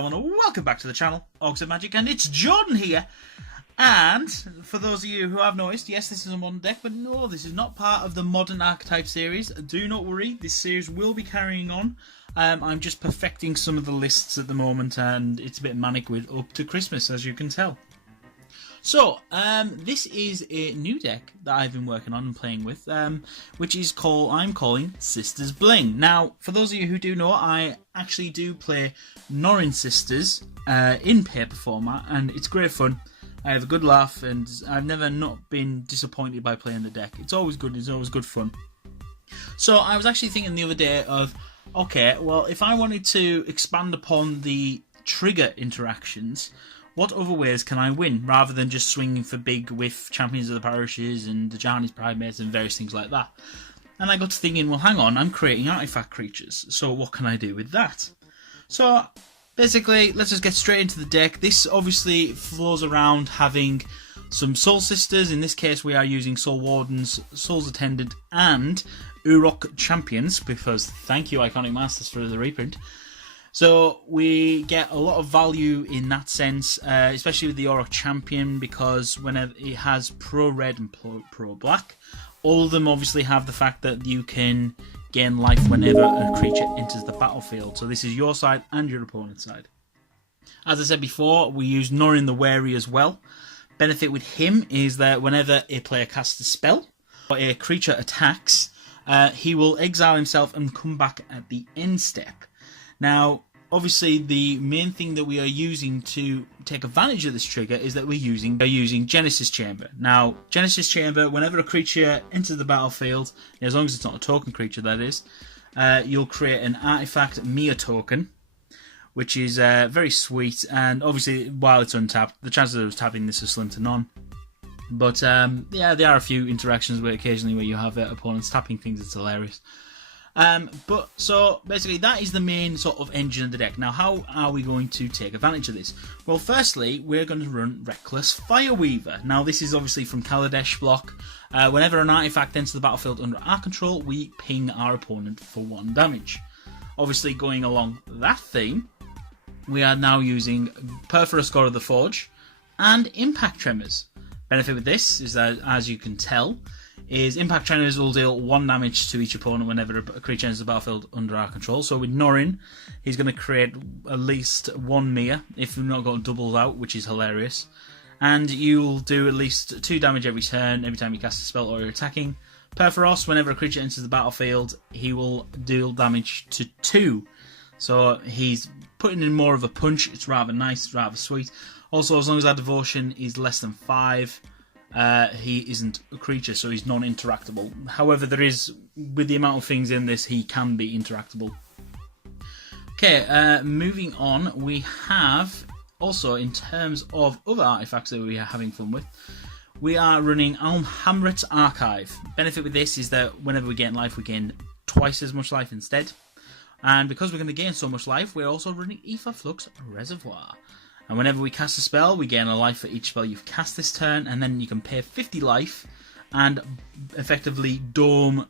gentlemen, welcome back to the channel, Orcs of Magic, and it's Jordan here. And for those of you who have noticed, yes, this is a modern deck, but no, this is not part of the Modern Archetype series. Do not worry, this series will be carrying on. I'm just perfecting some of the lists at the moment, and it's a bit manic with up to Christmas, as you can tell. So, this is a new deck that I've been working on and playing with, which is I'm calling Sisters Bling. Now, for those of you who do know, I actually do play Norrin Sisters in paper format, and it's great fun. I have a good laugh, and I've never not been disappointed by playing the deck. It's always good fun. So, I was actually thinking the other day of, okay, well, if I wanted to expand upon the trigger interactions, what other ways can I win, rather than just swinging for big with Champions of the Parishes and the Johnny's Primates and various things like that? And I got to thinking, well, hang on, I'm creating artifact creatures, so what can I do with that? So, basically, let's just get straight into the deck. This obviously flows around having some Soul Sisters. In this case, we are using Soul Wardens, Soul's Attendant, and Urok Champions, because thank you, Iconic Masters, for the reprint. So we get a lot of value in that sense, especially with the Urok Champion, because whenever it has Pro Red and Pro Black, all of them obviously have the fact that you can gain life whenever a creature enters the battlefield. So this is your side and your opponent's side. As I said before, we use Norrin the Wary as well. Benefit with him is that whenever a player casts a spell or a creature attacks, he will exile himself and come back at the end step. Now, obviously, the main thing that we are using to take advantage of this trigger is that we're using Genesis Chamber. Now, Genesis Chamber, whenever a creature enters the battlefield, as long as it's not a token creature, that is, you'll create an artifact Mia token, which is very sweet. And obviously, while it's untapped, the chances of tapping this are slim to none. But yeah, there are a few interactions where occasionally where you have opponents tapping things. It's hilarious. But so basically that is the main sort of engine of the deck. Now, how are we going to take advantage of this? Well, firstly, we're going to run Reckless Fireweaver. Now, this is obviously from Kaladesh block. Whenever an artifact enters the battlefield under our control, we ping our opponent for 1 damage. Obviously, going along that theme, we are now using Perforous God of the Forge and Impact Tremors. Benefit with this is that, as you can tell, is Impact Tremors will deal 1 damage to each opponent whenever a creature enters the battlefield under our control. So with Norrin, he's going to create at least 1 Mia, if we've not got doubles out, which is hilarious. And you'll do at least 2 damage every turn, every time you cast a spell or you're attacking. Perforos, whenever a creature enters the battlefield, he will deal damage to 2. So he's putting in more of a punch. It's rather nice, it's rather sweet. Also, as long as our devotion is less than 5, he isn't a creature, so he's non-interactable. However, there is, with the amount of things in this, he can be interactable. Okay, moving on, we have also, in terms of other artifacts that we are having fun with, we are running Hamret's Archive. Benefit with this is that whenever we gain life, we gain twice as much life instead. And because we're going to gain so much life, we're also running Aether Flux Reservoir. And whenever we cast a spell, we gain a life for each spell you've cast this turn, and then you can pay 50 life and effectively dome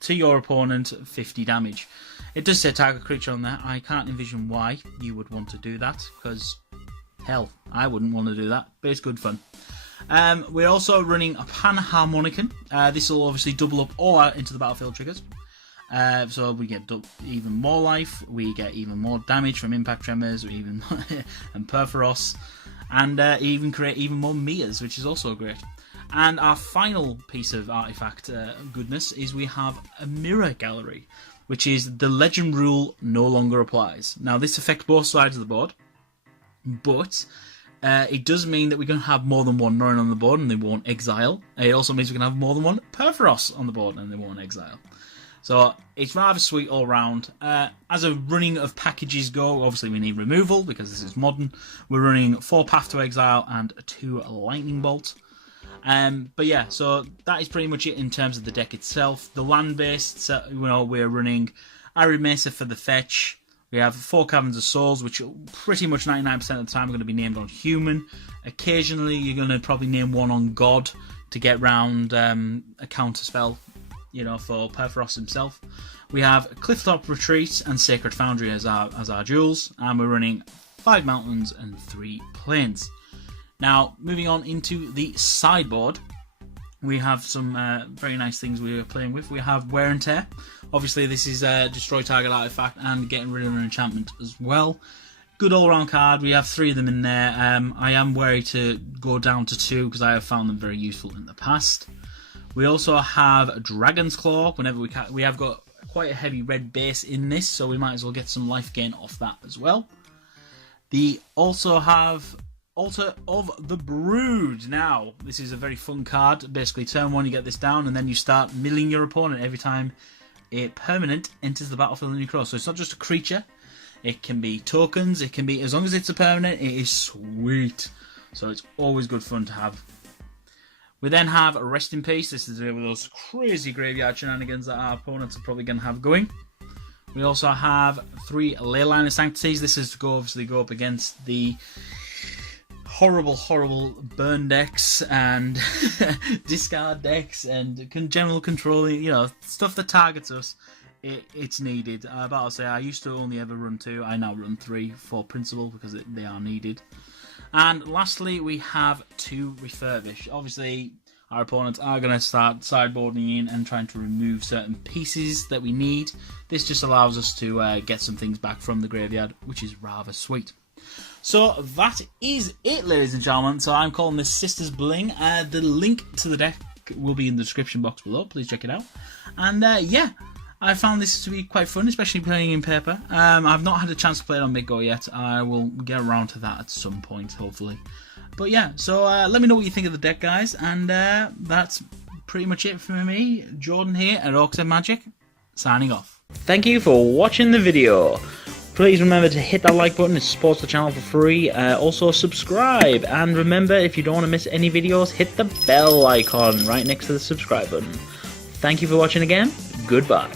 to your opponent 50 damage. It does say target creature on there. I can't envision why you would want to do that, because, hell, I wouldn't want to do that, but it's good fun. We're also running a Panharmonicon. This will obviously double up all our into the battlefield triggers. So we get even more life, we get even more damage from Impact Tremors, and Perforos, and even create even more Mias, which is also great. And our final piece of artifact goodness is we have a Mirror Gallery, which is the Legend rule no longer applies. Now, this affects both sides of the board, but it does mean that we're going to have more than 1 Norrin on the board and they won't exile. It also means we can have more than 1 Perforos on the board and they won't exile. So it's rather sweet all round. As a running of packages go, obviously we need removal because this is modern. We're running 4 Path to Exile and 2 Lightning Bolt. But yeah, so that is pretty much it in terms of the deck itself. The land-based, we're running Arid Mesa for the fetch. We have 4 Caverns of Souls, which pretty much 99% of the time are going to be named on human. Occasionally you're going to probably name 1 on God to get round a counter spell, for Perforos himself. We have Clifftop Retreat and Sacred Foundry as our jewels, and we're running 5 mountains and 3 plains. Now, moving on into the sideboard, we have some very nice things we are playing with. We have Wear and Tear. Obviously, this is destroy target artifact and getting rid of an enchantment as well. Good all-round card. We have 3 of them in there. I am wary to go down to 2 because I have found them very useful in the past. We also have Dragon's Claw. Whenever we have got quite a heavy red base in this, so we might as well get some life gain off that as well. We also have Altar of the Brood. Now, this is a very fun card. Basically, turn 1 you get this down, and then you start milling your opponent every time a permanent enters the battlefield in your cross. So it's not just a creature. It can be tokens. It can be, as long as it's a permanent, it is sweet. So it's always good fun to have. We then have Rest in Peace. This is one of those crazy graveyard shenanigans that our opponents are probably going to have going. We also have 3 Leyline of Sanctities. This is to obviously go up against the horrible burn decks and discard decks and general controlling, stuff that targets us. It's needed. But I'll say I used to only ever run 2. I now run 3 for principle because they are needed. And lastly, we have 2 Refurbish. Obviously, our opponents are going to start sideboarding in and trying to remove certain pieces that we need. This just allows us to get some things back from the graveyard, which is rather sweet. So that is it, ladies and gentlemen. So I'm calling this Sisters Bling. The link to the deck will be in the description box below. Please check it out. And yeah, I found this to be quite fun, especially playing in paper. I've not had a chance to play it on MidGo yet. I will get around to that at some point, hopefully. But yeah, so let me know what you think of the deck, guys. And that's pretty much it for me. Jordan here at Orcs Magic, signing off. Thank you for watching the video. Please remember to hit that like button, it supports the channel for free. Also subscribe, and remember, if you don't want to miss any videos, hit the bell icon right next to the subscribe button. Thank you for watching again, goodbye.